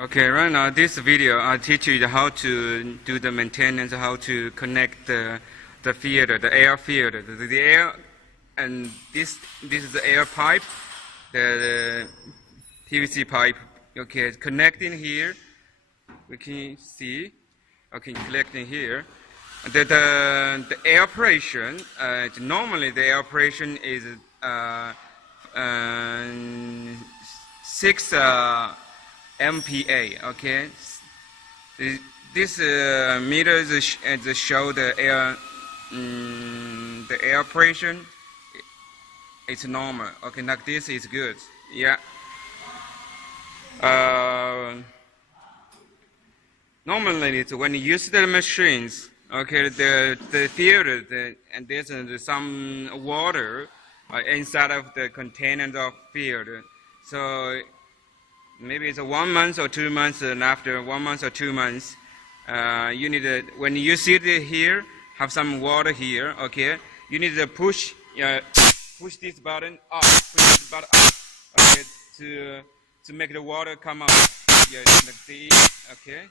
Okay, right now this video I'll teach you how to do the maintenance, how to connect the filter, the air filter, the air, and this is the air pipe, the PVC pipe. Okay, connecting here, we can see. Okay, connecting here. The air pressure, normally the air pressure is 6 MPa. Okay, this meter show the air pressure. It's normal. Okay, like this is good. Yeah. Normally, it's when you use the machines. Okay, the filter, and there's some water inside of the container of filter. So maybe it's 1 month or 2 months, and after 1 month or 2 months, you need to, when you see it here, have some water here. Okay, you need to push this button up, okay, to make the water come up. Yeah, like this. Okay.